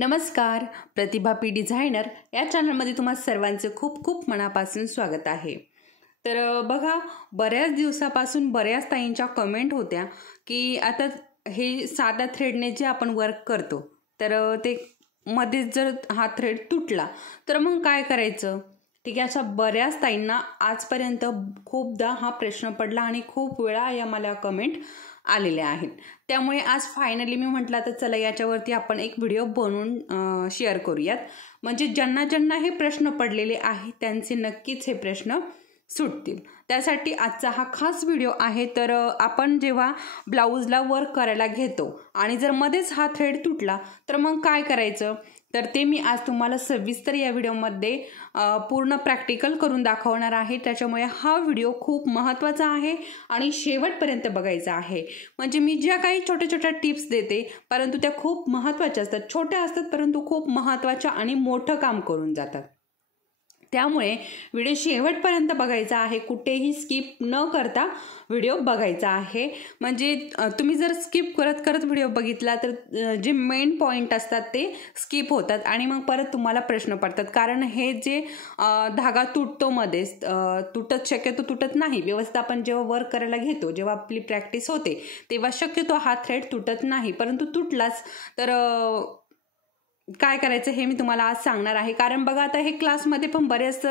नमस्कार, प्रतिभा P designer या चॅनलमध्ये तुम्हा सर्वांचं खूप खूप मनापासून स्वागत आहे। तर बघा, बऱ्याच दिवसापासून बऱ्याच ताईंच्या कमेंट होत्या की आता हे साधा थ्रेडने जे आपण वर्क करतो तर ते मध्येच जर हा थ्रेड तुटला तर मग काय करायचं। ठीक आहे, अशा बऱ्याच ताईंना आजपर्यंत खूपदा हा प्रश्न पडला आणि खूप वेळा या मला कमेंट आलेले आहेत। त्यामुळे आज फायनली मी म्हटलं तर चला याच्यावरती आपण एक व्हिडिओ बनवून शेअर करूयात, म्हणजे ज्यांना ज्यांना हे प्रश्न पडलेले आहेत त्यांचे नक्कीच हे प्रश्न सुटतील। त्यासाठी आजचा हा खास व्हिडिओ आहे। तर आपण जेव्हा ब्लाऊजला वर्क करायला घेतो आणि जर मध्येच हा थ्रेड तुटला तर मग काय करायचं, तर ते मी आज तुम्हाला सविस्तर या व्हिडिओमध्ये पूर्ण प्रॅक्टिकल करून दाखवणार आहे। त्याच्यामुळे हा व्हिडिओ खूप महत्त्वाचा आहे आणि शेवटपर्यंत बघायचा आहे। म्हणजे मी ज्या काही छोट्या छोट्या टिप्स देते परंतु त्या खूप महत्त्वाच्या असतात, छोट्या असतात परंतु खूप महत्त्वाच्या आणि मोठं काम करून जातात। त्यामुळे व्हिडिओ शेवटपर्यंत बघायचा आहे, कुठेही स्किप न करता व्हिडिओ बघायचा आहे। म्हणजे तुम्ही जर स्किप करत करत व्हिडिओ बघितला तर जे मेन पॉइंट असतात ते स्किप होतात आणि मग परत तुम्हाला प्रश्न पडतात। कारण हे जे धागा तुटतो मध्येच, शक्यतो तुटत नाही व्यवस्थित। आपण जेव्हा वर्क करायला घेतो, जेव्हा आपली प्रॅक्टिस होते तेव्हा शक्यतो हा थ्रेड तुटत नाही, परंतु तुटलाच तर काय करायचं हे मी तुम्हाला आज सांगणार आहे। कारण बघा, आता हे क्लासमध्ये पण बरेच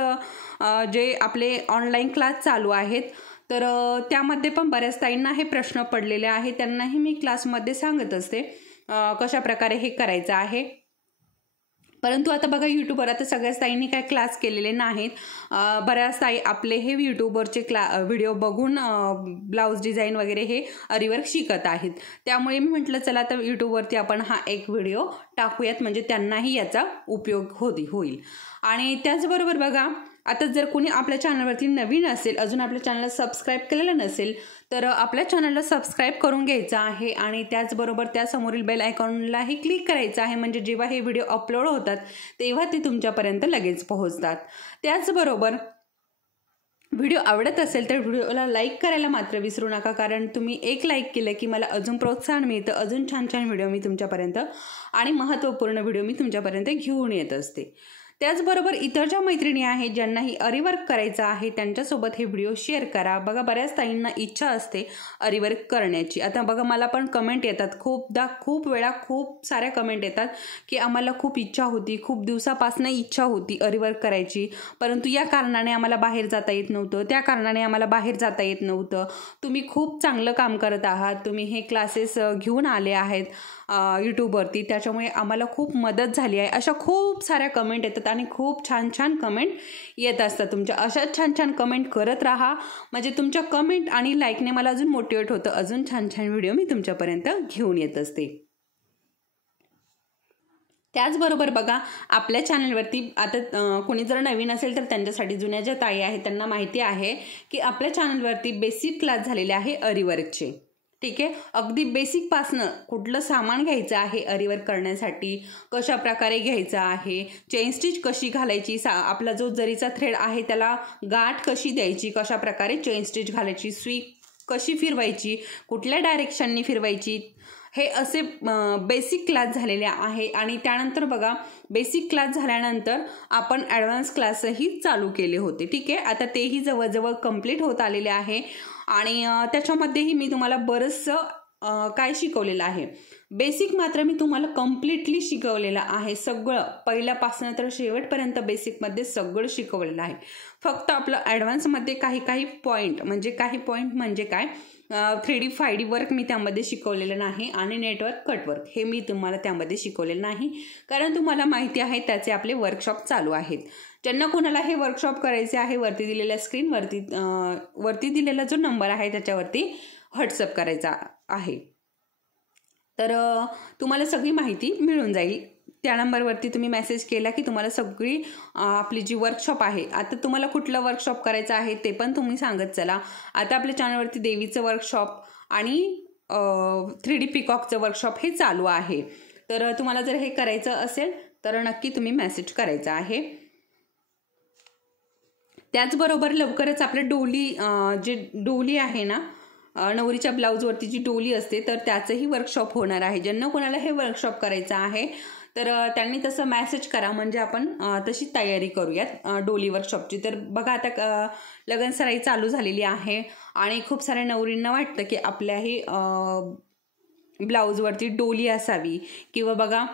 जे आपले ऑनलाईन क्लास चालू आहेत तर त्यामध्ये पण बऱ्याच ताईंना हे प्रश्न पडलेले आहेत। त्यांनाही मी क्लासमध्ये सांगत असते कशा प्रकारे हे करायचं आहे। परंतु आता बघा, यूट्यूबवर आता सगळ्याच ताईंनी काय क्लास केलेले नाहीत। बऱ्याच ताई आपले हे यूट्यूबवरचे व्हिडिओ बघून ब्लाऊज डिझाईन वगैरे हे आरीवर्क शिकत आहेत। त्यामुळे मी म्हटलं चला तर यूट्यूबवरती आपण हा एक व्हिडिओ टाकूयात, म्हणजे त्यांनाही याचा उपयोग होईल। आणि त्याचबरोबर बघा, आता जर कोणी आपल्या चॅनलवरती नवीन असेल, अजून आपल्या चॅनलला सबस्क्राईब केलेलं नसेल तर आपल्या चॅनलला सबस्क्राईब करून घ्यायचं आहे आणि त्याचबरोबर त्यासमोरील बेल आयकॉनलाही क्लिक करायचं आहे, म्हणजे जेव्हा हे व्हिडिओ अपलोड होतात तेव्हा ते तुमच्यापर्यंत लगेच पोहोचतात। त्याचबरोबर व्हिडिओ आवडत असेल तर व्हिडिओला लाईक करायला मात्र विसरू नका, कारण तुम्ही एक लाईक केलं की मला अजून प्रोत्साहन मिळतं, अजून छान छान व्हिडिओ मी तुमच्यापर्यंत आणि महत्त्वपूर्ण व्हिडिओ मी तुमच्यापर्यंत घेऊन येत असते। त्याचबरोबर इतर ज्या मैत्रिणी आहेत ज्यांनाही आरीवर्क करायचं आहे त्यांच्यासोबत हे व्हिडिओ शेअर करा। बघा, बऱ्याच ताईंना इच्छा असते आरीवर्क करण्याची। आता बघा, मला पण कमेंट येतात खूप वेळा खूप साऱ्या कमेंट येतात की आम्हाला खूप इच्छा होती, खूप दिवसापासून इच्छा होती आरीवर्क करायची, परंतु या कारणाने आम्हाला बाहेर जाता येत नव्हतं, त्या कारणाने आम्हाला बाहेर जाता येत नव्हतं। तुम्ही खूप चांगलं काम करत आहात, तुम्ही हे क्लासेस घेऊन आले आहेत यूट्यूबवरती, त्याच्यामुळे आम्हाला खूप मदत झाली आहे, अशा खूप साऱ्या कमेंट येतात आणि खूप छान छान कमेंट येत असतात तुमच्या। अशा छान छान कमेंट करत राहा, म्हणजे तुमच्या कमेंट आणि लाईकने मला अजून मोटिवेट होतं, अजून छान छान व्हिडिओ मी तुमच्यापर्यंत घेऊन येत असते। त्याचबरोबर बघा, आपल्या चॅनलवरती आता कोणी जर नवीन असेल तर त्यांच्यासाठी, जुन्या ज्या ताई आहेत त्यांना माहिती आहे की आपल्या चॅनलवरती बेसिक क्लास झालेले आहे आरीवर्कचे। ठीक आहे, अगदी बेसिकपासनं कुठलं सामान घ्यायचं आहे आरीवर्क करण्यासाठी, कशा प्रकारे घ्यायचं आहे, चेन स्टिच कशी घालायची, आपला जो जरीचा थ्रेड आहे त्याला गाठ कशी द्यायची, कशा प्रकारे चेन स्टिच घालायची, सुई कशी फिरवायची, कुठल्या डायरेक्शननी फिरवायची, हे असे बेसिक क्लास झालेले आहे। आणि त्यानंतर बघा, बेसिक क्लास झाल्यानंतर आपण ॲडव्हान्स क्लासही चालू केले होते। ठीक आहे, आता तेही जवळजवळ कंप्लीट होत आलेले आहे आणि त्याच्यामध्येही मी तुम्हाला बरंचसं काय शिकवलेलं आहे। बेसिक मात्र मी तुम्हाला कम्प्लिटली शिकवलेलं आहे, सगळं पहिल्यापासून तर शेवटपर्यंत बेसिकमध्ये सगळं शिकवलेलं आहे। फक्त आपलं ॲडव्हान्समध्ये काही पॉईंट म्हणजे काय 3D 5D वर्क मी त्यामध्ये शिकवलेलं नाही आणि नेटवर्क कटवर्क हे मी तुम्हाला त्यामध्ये शिकवलेलं नाही, कारण तुम्हाला माहिती आहे त्याचे आपले वर्कशॉप चालू आहेत। ज्यांना कोणाला हे वर्कशॉप करायचे आहे, वरती दिलेल्या वरती दिलेला जो नंबर आहे त्याच्यावरती व्हॉट्सअप करायचा आहे, तर तुम्हाला सगळी माहिती मिळून जाईल। त्या नंबरवरती तुम्ही मेसेज केला की तुम्हाला सगळी आपली जी वर्कशॉप आहे, आता तुम्हाला कुठलं वर्कशॉप करायचं आहे ते पण तुम्ही सांगत चला। आता आपल्या चॅनलवरती देवीचं वर्कशॉप आणि 3D पिकॉकचं वर्कशॉप हे चालू आहे, तर तुम्हाला जर हे करायचं असेल तर नक्की तुम्ही मेसेज करायचा आहे। त्याचबरोबर लवकरच आपलं डोली आहे ना, नवरीच्या ब्लाऊजवरती जी डोली असते तर त्याचंही वर्कशॉप होणार आहे। ज्यांना कोणाला हे वर्कशॉप करायचं आहे तर त्यांनी तसं मेसेज करा, म्हणजे आपण तशी तयारी करूयात डोली वर्कशॉपची. तर बघा आता लगनसराई चालू झालेली आहे आणि खूप साऱ्या नवरींना वाटतं की आपल्याही ब्लाऊजवरती डोली असावी, किंवा बघा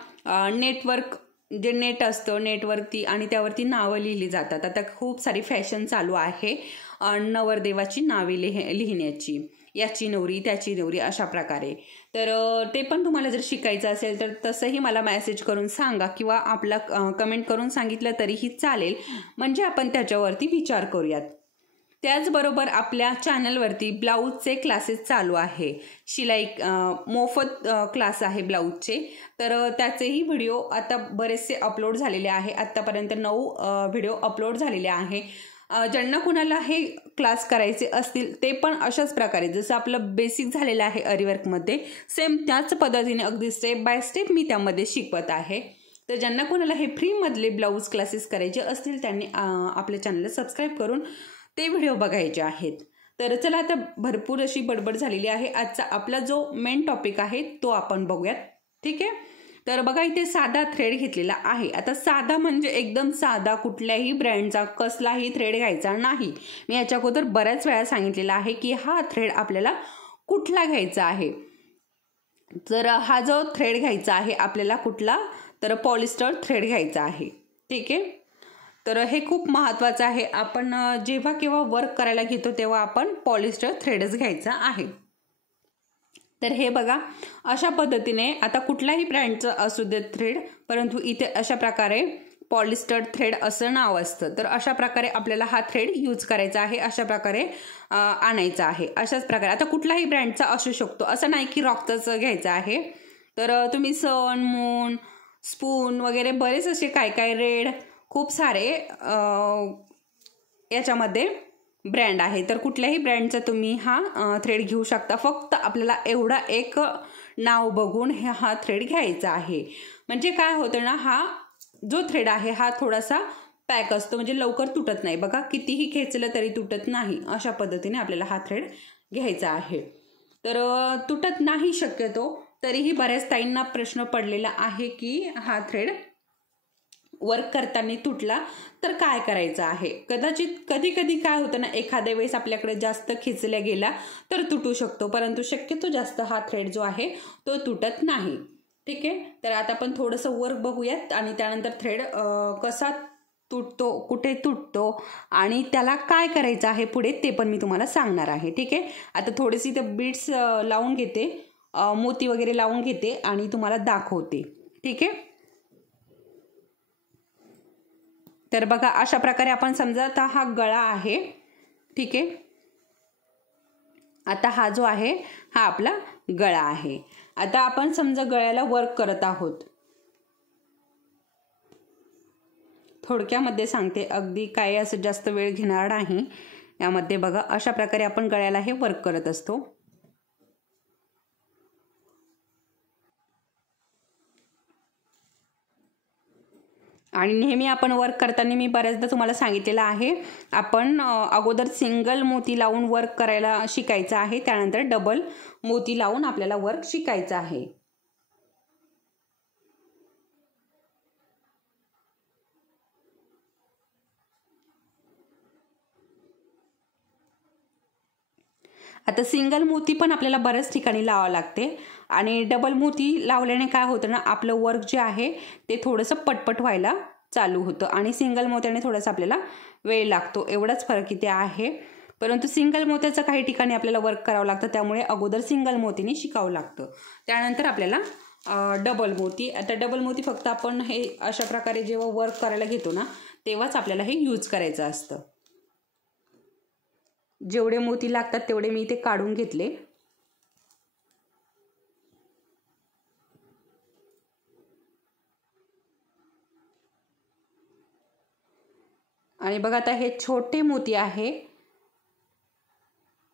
नेटवर्क जे नेट असतं नेटवरती आणि त्यावरती नावं लिहिली जातात. आता खूप सारी फॅशन चालू आहे नवरदेवाची नावे लिहिण्याची, याची नवरी त्याची नवरी अशा प्रकारे. तर ते पण तुम्हाला जर शिकायचं असेल तर तसंही मला मेसेज करून सांगा, किंवा आपला कमेंट करून सांगितलं तरीही चालेल, म्हणजे आपण त्याच्यावरती विचार करूयात. त्याचबरोबर आपल्या चॅनलवरती ब्लाऊजचे क्लासेस चालू आहे, शिलाई मोफत क्लास आहे ब्लाऊजचे. तर त्याचेही व्हिडिओ आता बरेचसे अपलोड झालेले आहे. आत्तापर्यंत 9 व्हिडिओ अपलोड झालेले आहे. ज्यांना कुणाला हे क्लास करायचे असतील ते पण अशाच प्रकारे, जसं आपलं बेसिक झालेलं आहे अरिवर्कमध्ये, सेम त्याच पद्धतीने अगदी स्टेप बाय स्टेप मी त्यामध्ये शिकवत आहे. तर ज्यांना कोणाला हे फ्रीमधले ब्लाऊज क्लासेस करायचे असतील त्यांनी आपल्या चॅनलला सबस्क्राईब करून ते व्हिडिओ बघायचे आहेत. तर चला, आता भरपूर अशी बडबड झालेली आहे. आजचा आपला जो मेन टॉपिक आहे तो आपण बघूयात. ठीक आहे. तर बघा, इथे साधा थ्रेड घेतलेला आहे. आता साधा म्हणजे एकदम साधा, कुठल्याही ब्रँडचा कसलाही थ्रेड घ्यायचा नाही. मी याच्या अगोदर बऱ्याच वेळा सांगितलेला आहे की हा थ्रेड आपल्याला कुठला घ्यायचा आहे. तर हा जो थ्रेड घ्यायचा आहे आपल्याला कुठला, तर पॉलिस्टर थ्रेड घ्यायचा आहे. ठीक आहे. तर हे खूप महत्त्वाचं आहे. आपण जेव्हा केव्हा वर्क करायला घेतो तेव्हा आपण पॉलिस्टर थ्रेडच घ्यायचा आहे. तर हे बघा, अशा पद्धतीने, आता कुठल्याही ब्रँडचं असू दे थ्रेड, परंतु इथे अशा प्रकारे पॉलिस्टर थ्रेड असं नाव असतं. तर अशा प्रकारे आपल्याला हा थ्रेड यूज करायचा आहे, अशा प्रकारे आणायचा आहे. अशाच प्रकारे आता कुठलाही ब्रँडचा असू शकतो, असं नाही की रॉकचाच घ्यायचा आहे. तर तुम्ही सन, मून, स्पून वगैरे बरेच असे काय काय, रेड, खूप सारे याच्यामध्ये ब्रँड आहे. तर कुठल्याही ब्रँडचा तुम्ही हा थ्रेड घेऊ शकता. फक्त आपल्याला एवढा एक नाव बघून हा थ्रेड घ्यायचा आहे. म्हणजे काय होतं ना, हा जो थ्रेड आहे हा थोडासा पॅक असतो, म्हणजे लवकर तुटत नाही. बघा, कितीही खेचलं तरी तुटत नाही. अशा पद्धतीने आपल्याला हा थ्रेड घ्यायचा आहे. तर तुटत नाही शक्यतो, तरीही बऱ्याच ताईंना प्रश्न पडलेला आहे की हा थ्रेड वर्क करताना तुटला तर काय करायचं आहे. कदाचित कधी कधी काय होतं ना, एखाद्या वेळेस आपल्याकडे जास्त खेचल्या गेला तर तुटू शकतो, परंतु शक्यतो जास्त हा थ्रेड जो आहे तो तुटत नाही. ठीक आहे. तर आता आपण थोडंसं वर्क बघूयात आणि त्यानंतर थ्रेड कसा तुटतो, कुठे तुटतो आणि त्याला काय करायचं आहे पुढे ते पण मी तुम्हाला सांगणार आहे. ठीक आहे. आता थोडीशी ते बीड्स लावून घेते, मोती वगैरे लावून घेते आणि तुम्हाला दाखवते. ठीक आहे. तर बघा, अशा प्रकारे आपण समजा, आता हा गळा आहे. ठीक आहे. आता हा जो आहे हा आपला गळा आहे. आता आपण समजा गळ्याला वर्क करत आहोत. थोडक्यामध्ये सांगते, अगदी काय असं जास्त वेळ घेणार नाही यामध्ये. बघा, अशा प्रकारे आपण गळ्याला हे वर्क करत असतो. आणि नेहमी आपण वर्क करताना मी बऱ्याचदा तुम्हाला सांगितलेलं आहे, आपण अगोदर सिंगल मोती लावून वर्क करायला शिकायचं आहे, त्यानंतर डबल मोती लावून आपल्याला वर्क शिकायचं आहे. आता सिंगल मोती पण आपल्याला बऱ्याच ठिकाणी लावावं लागते आणि डबल मोती लावल्याने काय होतं ना, आपलं वर्क जे आहे ते थोडंसं पटपट व्हायला चालू होतं आणि सिंगल मोत्याने थोडासा आपल्याला वेळ लागतो. एवढाच फरक इथे आहे. परंतु सिंगल मोत्याचं काही ठिकाणी आपल्याला वर्क करावं लागतं, त्यामुळे अगोदर सिंगल मोतीने शिकावं लागतं, त्यानंतर आपल्याला डबल मोती. आता डबल मोती फक्त आपण हे अशा प्रकारे जेव्हा वर्क करायला घेतो ना तेव्हाच आपल्याला हे यूज करायचं असतं. जेवढे मोती लागतात तेवढे मी इथे काढून घेतले. आणि बघा, आता हे छोटे मोती आहे,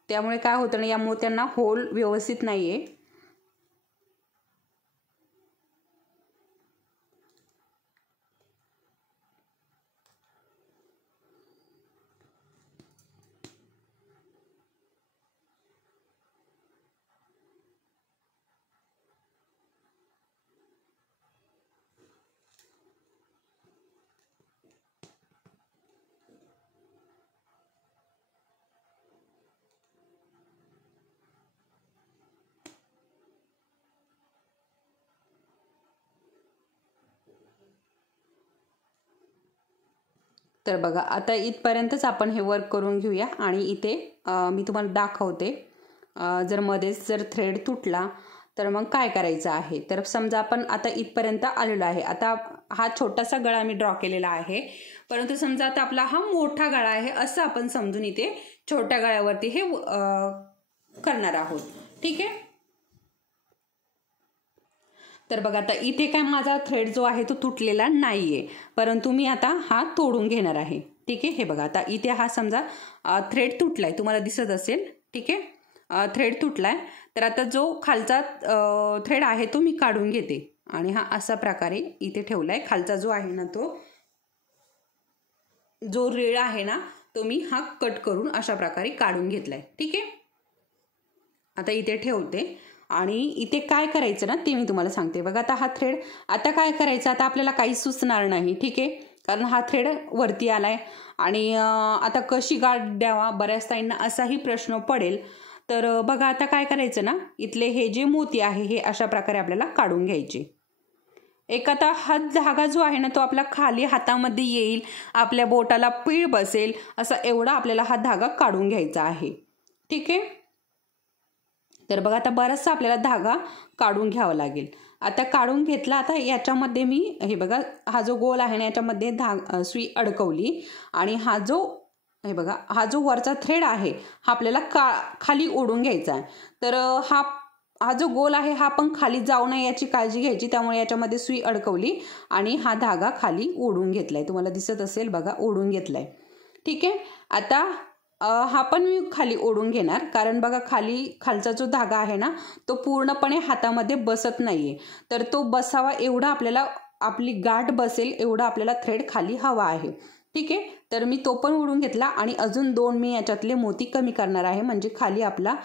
त्यामुळे काय होतं ना, या मोत्यांना होल व्यवस्थित नाहीये. तर बघा आता इथपर्यंतच आपण हे वर्क करून घेऊया आणि इथे मी तुम्हाला दाखवते जर मध्येच जर थ्रेड तुटला तर मग काय करायचं आहे. तर समजा आपण आता इथपर्यंत आलेलो आहे. आता हा छोटासा गळा मी ड्रॉ केलेला आहे, परंतु समजा आता आपला हा मोठा गळा आहे असं आपण समजून इथे छोट्या गळ्यावरती हे करणार आहोत. ठीक आहे. तर बघा आता इथे काय माझा थ्रेड जो आहे तो तुटलेला नाहीये, परंतु मी आता हा तोडून घेणार आहे. ठीक आहे. हे बघा आता इथे हा समजा थ्रेड तुटलाय, तुम्हाला दिसत असेल. ठीक आहे. थ्रेड तुटलाय, तर आता जो खालचा थ्रेड आहे तो मी काढून घेते आणि हा असा प्रकारे इथे ठेवलाय. खालचा जो आहे ना तो जो रेळ आहे ना तो मी हा कट करून अशा प्रकारे काढून घेतलाय. ठीक आहे. आता इथे ठेवते आणि इथे काय करायचं ना ते मी तुम्हाला सांगते. बघा आता हा थ्रेड आता काय करायचं, आता आपल्याला काही सुचणार नाही. ठीक आहे. कारण हा थ्रेड वरती आलाय आणि आता कशी गाठ द्यावा, बऱ्याच ताईंना असाही प्रश्न पडेल. तर बघा आता काय करायचं ना, इथले हे जे मोती आहे हे अशा प्रकारे आपल्याला काढून घ्यायचे. एक आता हा धागा जो आहे ना तो आपला खाली हातामध्ये येईल, आपल्या बोटाला पीळ बसेल असा एवढा आपल्याला हा धागा काढून घ्यायचा आहे. ठीक आहे. तर बघा आता बराचसा आपल्याला धागा काढून घ्यावा लागेल. आता काढून घेतला. आता याच्यामध्ये मी हे बघा हा जो गोल आहे ना याच्यामध्ये सुई अडकवली आणि हा जो हे बघा हा जो वरचा थ्रेड आहे हा आपल्याला खाली ओढून घ्यायचा आहे. तर हा जो गोल आहे हा पण खाली जाऊ नये याची काळजी घ्यायची, त्यामुळे याच्यामध्ये सुई अडकवली आणि हा धागा खाली ओढून घेतलाय. तुम्हाला दिसत असेल बघा ओढून घेतलाय. ठीक आहे. आता हा पण मी खाली ओढून घेणार, कारण बघा खालचा जो धागा आहे ना तो पूर्णपणे हातामध्ये बसत नाहीये, तर तो बसावा एवढा आपल्याला आपली गाठ बसेल एवढा आपल्याला थ्रेड खाली हवा आहे. ठीक आहे. तर मी तो पण ओढून घेतला आणि अजून 2 मी याच्यातले मोती कमी करणार आहे, म्हणजे खाली आपला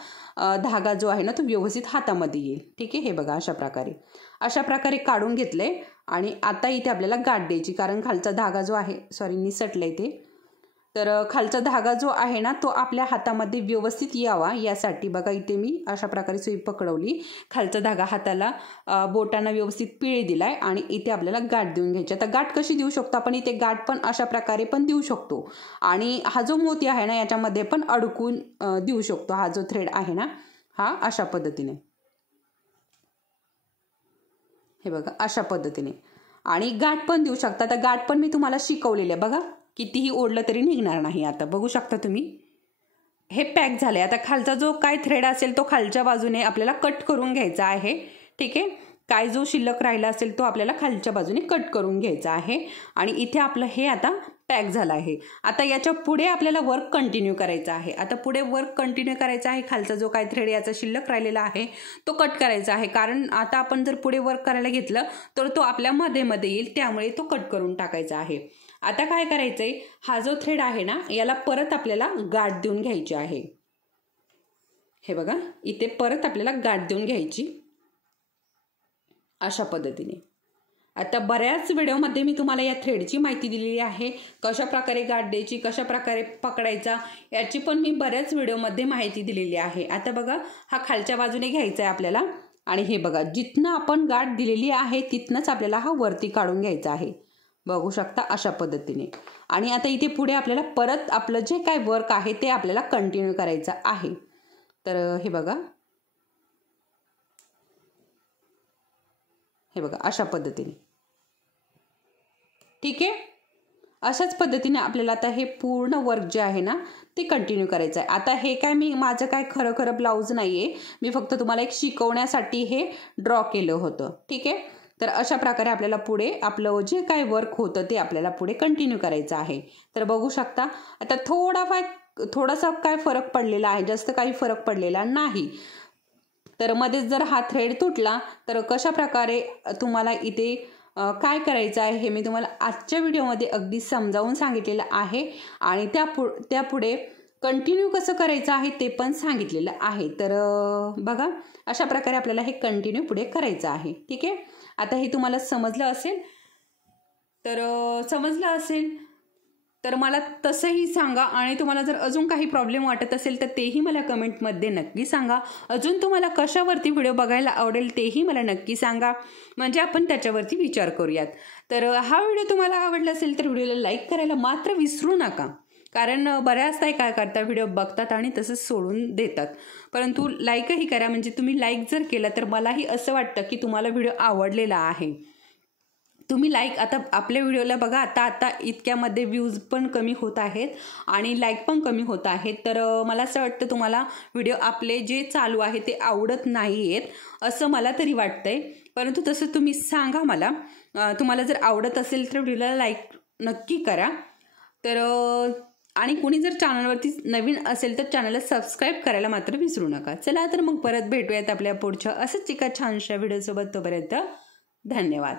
धागा जो आहे ना तो व्यवस्थित हातामध्ये येईल. ठीक आहे. हे बघा अशा प्रकारे काढून घेतले आणि आता इथे आपल्याला गाठ द्यायची, कारण खालचा धागा जो आहे निसटलाय ते. तर खालचा धागा जो आहे ना तो आपल्या हातामध्ये व्यवस्थित यावा यासाठी बघा इथे मी अशा प्रकारे सुई पकडवली, खालचा धागा हाताला बोटांना व्यवस्थित पिळ दिलाय आणि इथे आपल्याला गाठ देऊन घ्यायची. आता गाठ कशी देऊ शकतो आपण, इथे गाठ पण अशा प्रकारे पण देऊ शकतो आणि हा जो मोती आहे ना याच्यामध्ये पण अडकून देऊ शकतो. हा जो थ्रेड आहे ना हा अशा पद्धतीने हे बघा अशा पद्धतीने आणि गाठ पण देऊ शकता. आता गाठ पण मी तुम्हाला शिकवलेली आहे बघा, कितीही ओढलं तरी निघणार नाही. आता बघू शकता तुम्ही हे पॅक झाले. आता खालचा जो काय थ्रेड असेल तो खालच्या बाजूने आपल्याला कट करून घ्यायचा आहे. ठीक आहे. काय जो शिल्लक राहिला असेल तो आपल्याला खालच्या बाजूने कट करून घ्यायचा आहे आणि इथे आपलं हे आता पॅक झालं आहे. आता याच्या पुढे आपल्याला वर्क कंटिन्यू करायचा आहे. आता पुढे वर्क कंटिन्यू करायचा आहे. खालचा जो काय थ्रेड याचा शिल्लक राहिलेला आहे तो कट करायचा आहे, कारण आता आपण जर पुढे वर्क करायला घेतलं तर तो आपल्या मध्ये येईल, त्यामुळे तो कट करून टाकायचा आहे. आता काय करायचंय, हा जो थ्रेड आहे ना याला परत आपल्याला गाठ देऊन घ्यायची आहे. हे बघा इथे परत आपल्याला गाठ देऊन घ्यायची अशा पद्धतीने. आता बऱ्याच व्हिडिओमध्ये मी तुम्हाला या थ्रेडची माहिती दिलेली आहे, कशा प्रकारे गाठ द्यायची, कशा प्रकारे पकडायचा याची पण मी बऱ्याच व्हिडिओमध्ये माहिती दिलेली आहे. आता बघा हा खालच्या बाजूने घ्यायचा आहे आपल्याला आणि हे बघा जिथनं आपण गाठ दिलेली आहे तिथनंच आपल्याला हा वरती काढून घ्यायचा आहे. बघू शकता अशा पद्धतीने. आणि आता इथे पुढे आपल्याला परत आपलं जे काय वर्क आहे ते आपल्याला कंटिन्यू करायचं आहे. तर हे बघा अशा पद्धतीने. ठीक आहे. अशाच पद्धतीने आपल्याला आता हे पूर्ण वर्क जे आहे ना ते कंटिन्यू करायचं आहे. आता हे काय माझं काय खरं ब्लाऊज नाहीये, मी फक्त तुम्हाला एक शिकवण्यासाठी हे ड्रॉ केलं होतं. ठीक आहे. तर अशा प्रकारे आपल्याला पुढे आपलं जे काय वर्क होतं ते आपल्याला पुढे कंटिन्यू करायचं आहे. तर बघू शकता आता थोडासा काय फरक पडलेला आहे, जास्त काही फरक पडलेला नाही. तर मध्येच जर हा थ्रेड तुटला तर कशा प्रकारे तुम्हाला इथे काय करायचं आहे हे मी तुम्हाला आजच्या व्हिडिओमध्ये अगदी समजावून सांगितलेलं आहे आणि त्यापुढे कंटिन्यू कसं करायचं आहे ते पण सांगितलेलं आहे. तर बघा अशा प्रकारे आपल्याला हे कंटिन्यू पुढे करायचं आहे. ठीक आहे. आता हे तुम्हाला समजलं असेल तर मला तसंही सांगा. आणि तुम्हाला जर अजून काही प्रॉब्लेम वाटत असेल तर तेही मला कमेंटमध्ये नक्की सांगा. अजून तुम्हाला कशावरती व्हिडिओ बघायला आवडेल तेही मला नक्की सांगा, म्हणजे आपण त्याच्यावरती विचार करूयात. तर हा व्हिडिओ तुम्हाला आवडला असेल तर व्हिडिओला लाईक करायला मात्र विसरू नका. कारण बऱ्याच ताई काय करतात, व्हिडिओ बघतात आणि तसंच सोडून देतात. परंतु लाईकही करा, म्हणजे तुम्ही लाईक जर केलं तर मलाही असं वाटतं की तुम्हाला व्हिडिओ आवडलेला आहे. तुम्ही लाईक, आता आपल्या व्हिडिओला बघा आता इतक्यामध्ये व्ह्यूज पण कमी होत आहेत आणि लाईक पण कमी होत आहेत. तर मला असं वाटतं तुम्हाला व्हिडिओ आपले जे चालू आहे ते आवडत नाही आहेत असं मला तरी वाटतंय. परंतु तसं तुम्ही सांगा मला. तुम्हाला जर आवडत असेल तर व्हिडिओला लाईक नक्की करा. तर आणि कोणी जर चॅनलवरती नवीन असेल तर चॅनलला सबस्क्राईब करायला मात्र विसरू नका. चला तर मग परत भेटूयात आपल्या पुढच्या असंच एका छानशा व्हिडिओसोबत. तोपर्यंत धन्यवाद.